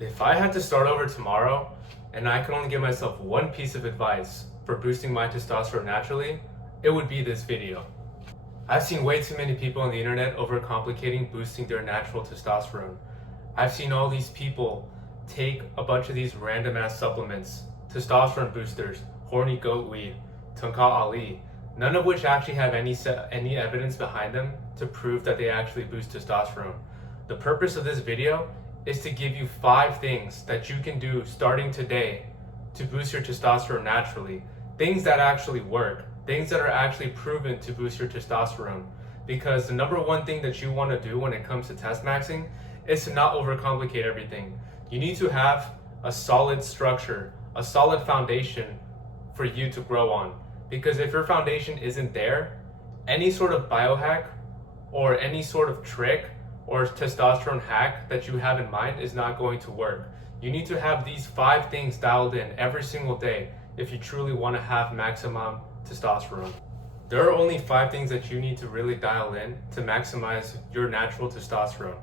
If I had to start over tomorrow and I could only give myself one piece of advice for boosting my testosterone naturally, it would be this video. I've seen way too many people on the internet overcomplicating boosting their natural testosterone. I've seen all these people take a bunch of these random ass supplements, testosterone boosters, horny goat weed, Tunka Ali, none of which actually have any evidence behind them to prove that they actually boost testosterone. The purpose of this video is to give you 5 things that you can do starting today to boost your testosterone naturally. Things that actually work, things that are actually proven to boost your testosterone. Because the number one thing that you want to do when it comes to Testmaxxing is to not overcomplicate everything. You need to have a solid structure, a solid foundation for you to grow on. Because if your foundation isn't there, any sort of biohack or any sort of trick or testosterone hack that you have in mind is not going to work. You need to have these 5 things dialed in every single day if you truly want to have maximum testosterone. There are only 5 things that you need to really dial in to maximize your natural testosterone.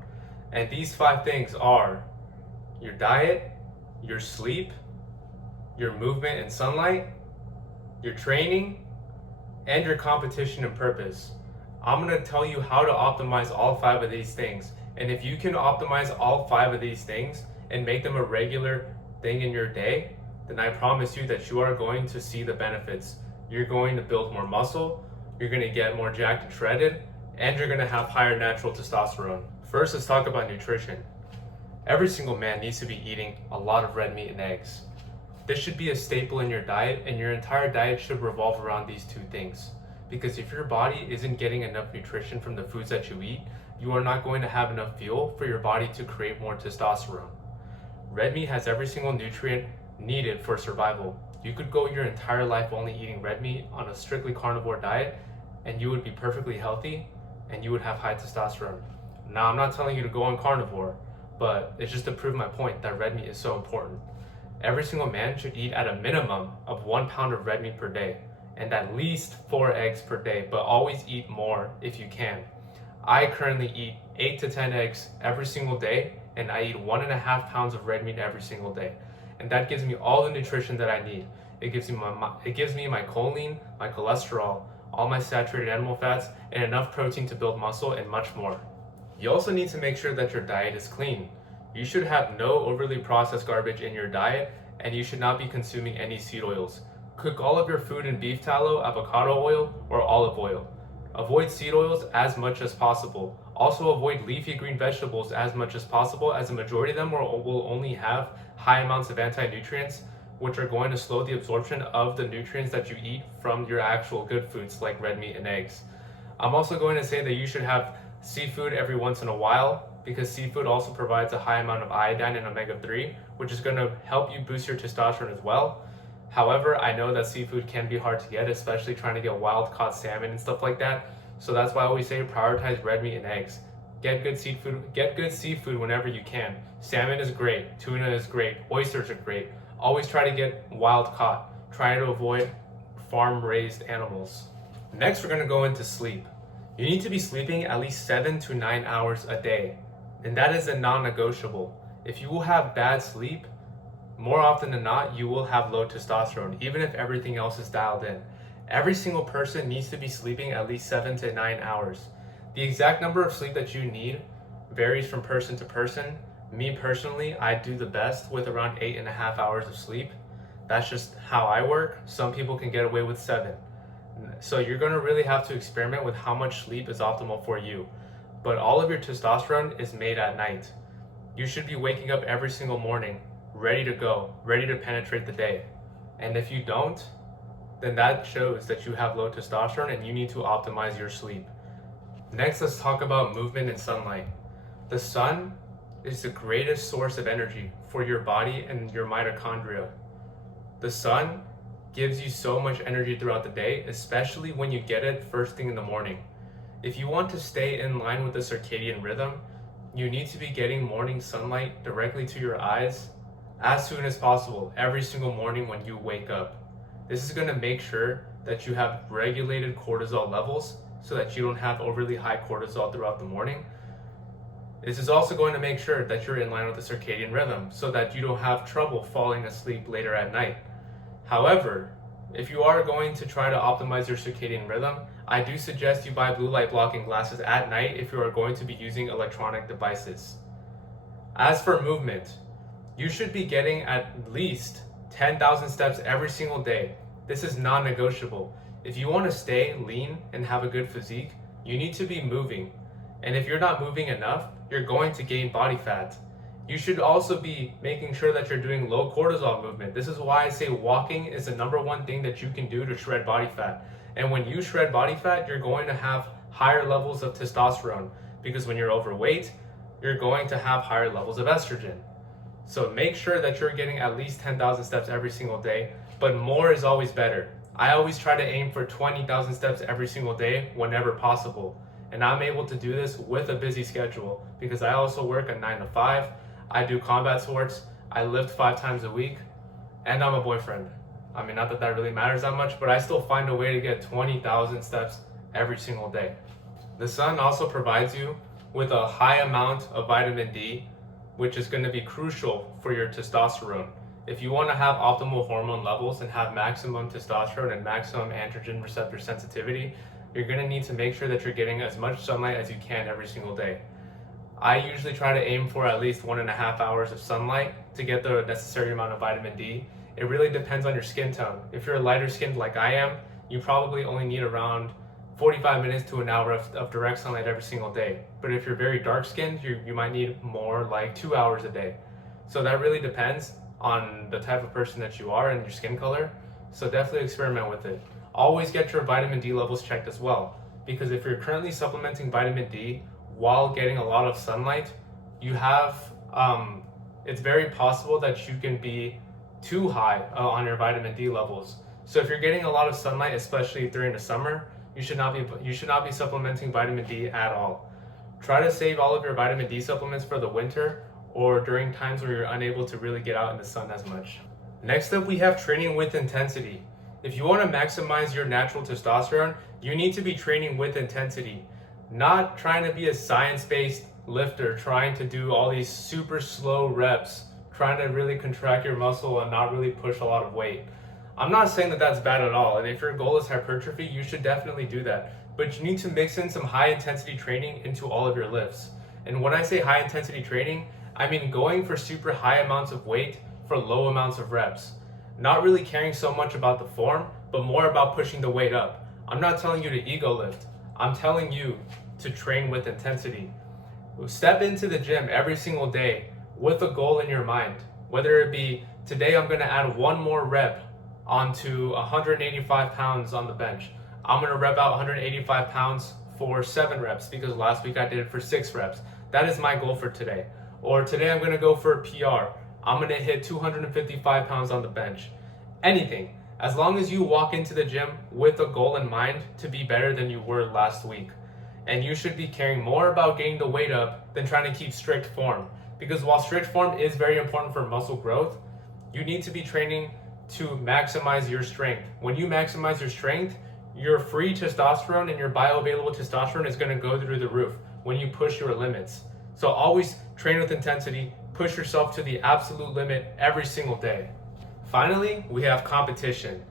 And these 5 things are your diet, your sleep, your movement and sunlight, your training, and your competition and purpose. I'm going to tell you how to optimize all 5 of these things. And if you can optimize all 5 of these things and make them a regular thing in your day, then I promise you that you are going to see the benefits. You're going to build more muscle, you're going to get more jacked and shredded, and you're going to have higher natural testosterone. First, let's talk about nutrition. Every single man needs to be eating a lot of red meat and eggs. This should be a staple in your diet, and your entire diet should revolve around these 2 things. Because if your body isn't getting enough nutrition from the foods that you eat, you are not going to have enough fuel for your body to create more testosterone. Red meat has every single nutrient needed for survival. You could go your entire life only eating red meat on a strictly carnivore diet, and you would be perfectly healthy, and you would have high testosterone. Now, I'm not telling you to go on carnivore, but it's just to prove my point that red meat is so important. Every single man should eat at a minimum of 1 pound of red meat per day, and at least 4 eggs per day, but always eat more if you can. I currently eat 8 to 10 eggs every single day, and I eat 1.5 pounds of red meat every single day. And that gives me all the nutrition that I need. It gives me my choline, my cholesterol, all my saturated animal fats, and enough protein to build muscle and much more. You also need to make sure that your diet is clean. You should have no overly processed garbage in your diet, and you should not be consuming any seed oils. Cook all of your food in beef tallow, avocado oil, or olive oil. Avoid seed oils as much as possible. Also avoid leafy green vegetables as much as possible, as the majority of them will only have high amounts of anti-nutrients, which are going to slow the absorption of the nutrients that you eat from your actual good foods like red meat and eggs. I'm also going to say that you should have seafood every once in a while, because seafood also provides a high amount of iodine and omega-3, which is going to help you boost your testosterone as well. However, I know that seafood can be hard to get, especially trying to get wild-caught salmon and stuff like that. So that's why I always say prioritize red meat and eggs. Get good seafood whenever you can. Salmon is great, tuna is great, oysters are great. Always try to get wild-caught. Try to avoid farm-raised animals. Next, we're going to go into sleep. You need to be sleeping at least 7 to 9 hours a day, and that is a non-negotiable. If you will have bad sleep, more often than not, you will have low testosterone, even if everything else is dialed in. Every single person needs to be sleeping at least 7 to 9 hours. The exact number of sleep that you need varies from person to person. Me personally, I do the best with around 8.5 hours of sleep. That's just how I work. Some people can get away with 7. So you're going to really have to experiment with how much sleep is optimal for you. But all of your testosterone is made at night. You should be waking up every single morning, ready to go, ready to penetrate the day. And if you don't, then that shows that you have low testosterone and you need to optimize your sleep. Next, let's talk about movement and sunlight. The sun is the greatest source of energy for your body and your mitochondria. The sun gives you so much energy throughout the day, especially when you get it first thing in the morning. If you want to stay in line with the circadian rhythm, you need to be getting morning sunlight directly to your eyes as soon as possible, every single morning when you wake up. This is going to make sure that you have regulated cortisol levels so that you don't have overly high cortisol throughout the morning. This is also going to make sure that you're in line with the circadian rhythm so that you don't have trouble falling asleep later at night. However, if you are going to try to optimize your circadian rhythm, I do suggest you buy blue light blocking glasses at night if you are going to be using electronic devices. As for movement, you should be getting at least 10,000 steps every single day. This is non-negotiable. If you want to stay lean and have a good physique, you need to be moving. And if you're not moving enough, you're going to gain body fat. You should also be making sure that you're doing low cortisol movement. This is why I say walking is the number one thing that you can do to shred body fat. And when you shred body fat, you're going to have higher levels of testosterone, because when you're overweight, you're going to have higher levels of estrogen. So make sure that you're getting at least 10,000 steps every single day, but more is always better. I always try to aim for 20,000 steps every single day whenever possible. And I'm able to do this with a busy schedule because I also work a 9 to 5. I do combat sports. I lift 5 times a week, and I'm a boyfriend. I mean, not that that really matters that much, but I still find a way to get 20,000 steps every single day. The sun also provides you with a high amount of vitamin D, which is going to be crucial for your testosterone. If you want to have optimal hormone levels and have maximum testosterone and maximum androgen receptor sensitivity, you're going to need to make sure that you're getting as much sunlight as you can every single day. I usually try to aim for at least 1.5 hours of sunlight to get the necessary amount of vitamin D. It really depends on your skin tone. If you're lighter skinned like I am, you probably only need around 45 minutes to an hour of direct sunlight every single day. But if you're very dark skinned, you might need more, like 2 hours a day. So that really depends on the type of person that you are and your skin color. So definitely experiment with it. Always get your vitamin D levels checked as well, because if you're currently supplementing vitamin D while getting a lot of sunlight, you have it's very possible that you can be too high on your vitamin D levels. So if you're getting a lot of sunlight, especially during the summer, you should not be supplementing vitamin D at all. Try to save all of your vitamin D supplements for the winter or during times where you're unable to really get out in the sun as much. Next up, we have training with intensity. If you want to maximize your natural testosterone, you need to be training with intensity, not trying to be a science-based lifter, trying to do all these super slow reps, trying to really contract your muscle and not really push a lot of weight. I'm not saying that that's bad at all, and if your goal is hypertrophy, you should definitely do that. But you need to mix in some high intensity training into all of your lifts. And when I say high intensity training, I mean going for super high amounts of weight for low amounts of reps. Not really caring so much about the form, but more about pushing the weight up. I'm not telling you to ego lift. I'm telling you to train with intensity. Step into the gym every single day with a goal in your mind. Whether it be, today I'm going to add one more rep onto 185 pounds on the bench. I'm going to rep out 185 pounds for 7 reps because last week I did it for 6 reps. That is my goal for today. Or today I'm going to go for a PR. I'm going to hit 255 pounds on the bench. Anything. As long as you walk into the gym with a goal in mind to be better than you were last week. And you should be caring more about getting the weight up than trying to keep strict form. Because while strict form is very important for muscle growth, you need to be training to maximize your strength. When you maximize your strength, your free testosterone and your bioavailable testosterone is going to go through the roof when you push your limits. So always train with intensity, push yourself to the absolute limit every single day. Finally, we have competition.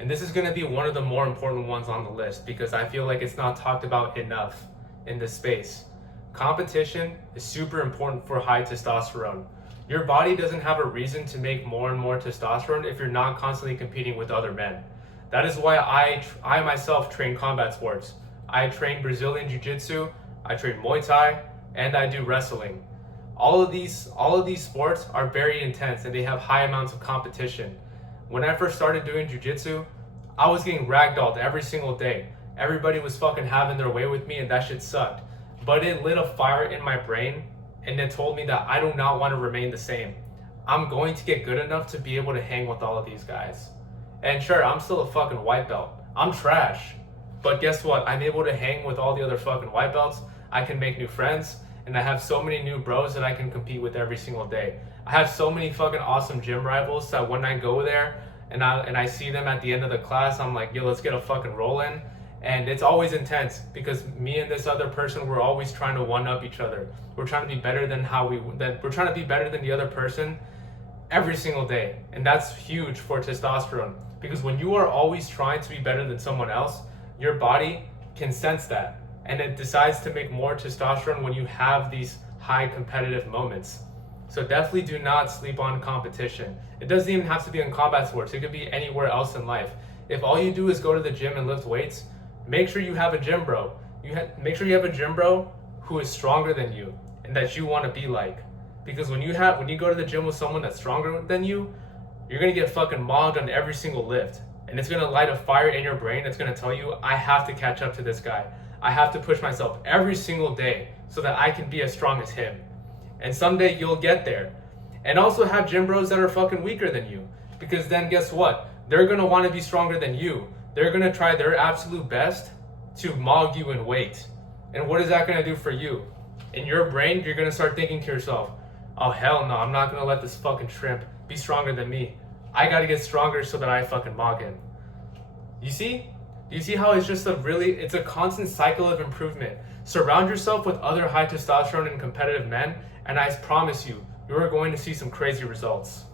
And this is going to be one of the more important ones on the list because I feel like it's not talked about enough in this space. Competition is super important for high testosterone. Your body doesn't have a reason to make more and more testosterone if you're not constantly competing with other men. That is why I myself train combat sports. I train Brazilian Jiu-Jitsu, I train Muay Thai, and I do wrestling. All of these sports are very intense and they have high amounts of competition. When I first started doing Jiu-Jitsu, I was getting ragdolled every single day. Everybody was fucking having their way with me and that shit sucked. But it lit a fire in my brain and it told me that I do not want to remain the same. I'm going to get good enough to be able to hang with all of these guys. And sure, I'm still a fucking white belt. I'm trash. But guess what? I'm able to hang with all the other fucking white belts. I can make new friends. And I have so many new bros that I can compete with every single day. I have so many fucking awesome gym rivals that when I go there and I see them at the end of the class, I'm like, yo, let's get a fucking roll in. And it's always intense because me and this other person, we're always trying to one up each other. We're trying to be better than we're trying to be better than the other person every single day. And that's huge for testosterone, because when you are always trying to be better than someone else, your body can sense that, and it decides to make more testosterone when you have these high competitive moments. So definitely do not sleep on competition. It doesn't even have to be in combat sports. It could be anywhere else in life. If all you do is go to the gym and lift weights, make sure you have a gym bro. Make sure you have a gym bro who is stronger than you and that you want to be like. Because when you go to the gym with someone that's stronger than you, you're gonna get fucking mobbed on every single lift. And it's gonna light a fire in your brain that's gonna tell you, I have to catch up to this guy. I have to push myself every single day so that I can be as strong as him. And someday you'll get there. And also have gym bros that are fucking weaker than you. Because then guess what? They're gonna wanna be stronger than you. They're gonna try their absolute best to mog you in weight. And what is that gonna do for you? In your brain, you're gonna start thinking to yourself, oh hell no, I'm not gonna let this fucking shrimp be stronger than me. I gotta get stronger so that I fucking mog him. You see? Do you see how it's just it's a constant cycle of improvement? Surround yourself with other high testosterone and competitive men, and I promise you, you're going to see some crazy results.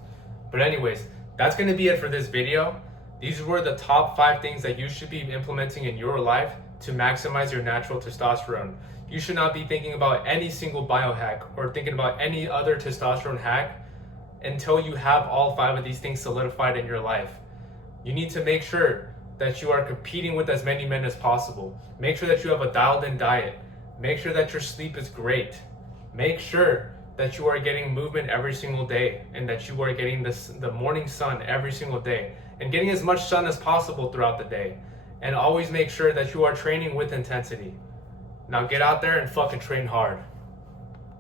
But anyways, that's gonna be it for this video. These were the top 5 things that you should be implementing in your life to maximize your natural testosterone. You should not be thinking about any single biohack or thinking about any other testosterone hack until you have all 5 of these things solidified in your life. You need to make sure that you are competing with as many men as possible. Make sure that you have a dialed in diet. Make sure that your sleep is great. Make sure that you are getting movement every single day and that you are getting the morning sun every single day and getting as much sun as possible throughout the day. And always make sure that you are training with intensity. Now get out there and fucking train hard.